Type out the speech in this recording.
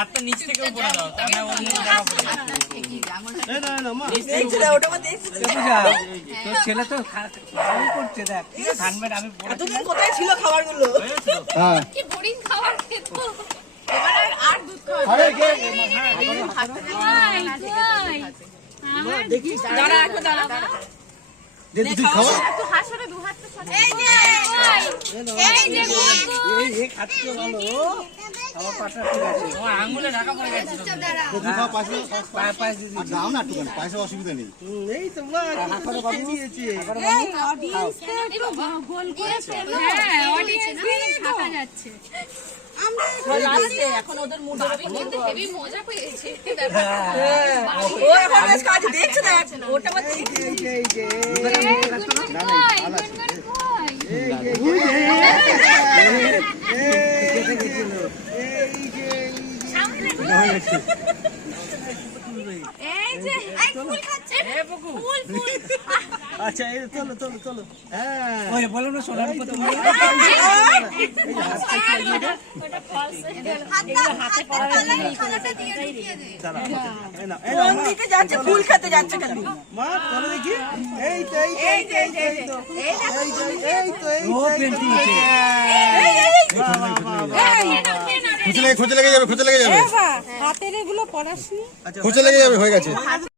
হাতটা নিচ থেকে উপরে দাও, তাহলে ওর মধ্যে দেখা পড়ে যাবে। তোর ছেলে তো খাওয়াই করছে, দেখ ধানবেন আমি এতদিন কোথায় ছিল খাবারগুলো? কি বোরিং খাবার খেত। এবার আর দুধ খাওয়া দেখি দাঁড়া একটু দাঁড়া তুই খাওয়া একটু হাসরে দু হাত সরে। এই যে এই খাচ্ছ ভালো, আমার পাটা ঠিক আছে, আমার আঙ্গুলে ঢাকা পড়ে গেছে। তুই খাওয়া পাশে পায়ে দিদি দাও না একটু পাশে অসুবিধা নেই এই তোমরা হাঁকারো বাবু দিয়েছি। অডিয়েন্সকে একটু গোল করে ফেলো। হ্যাঁ, অডিয়েন্সকে থাকা যাচ্ছে। লাস্টে এখন ওদের মুড কিন্তু হেভি মজা পেয়েছে। ও এখন বেশ কাজ দেখছে না ওটা আমার আচ্ছা এই চলো চলো চলো, হ্যাঁ ওই বলো না সোনার উপর তুমি কোন দিকে যাচ্ছে ফুল খেতে যাচ্ছে কেন মা চলো দেখি। এই তো এই তো এই তো এই তো খুঁজে লেগে যাবে হাতের এগুলো পড়াশনি খুঁজে লেগে যাবে হয়ে গেছে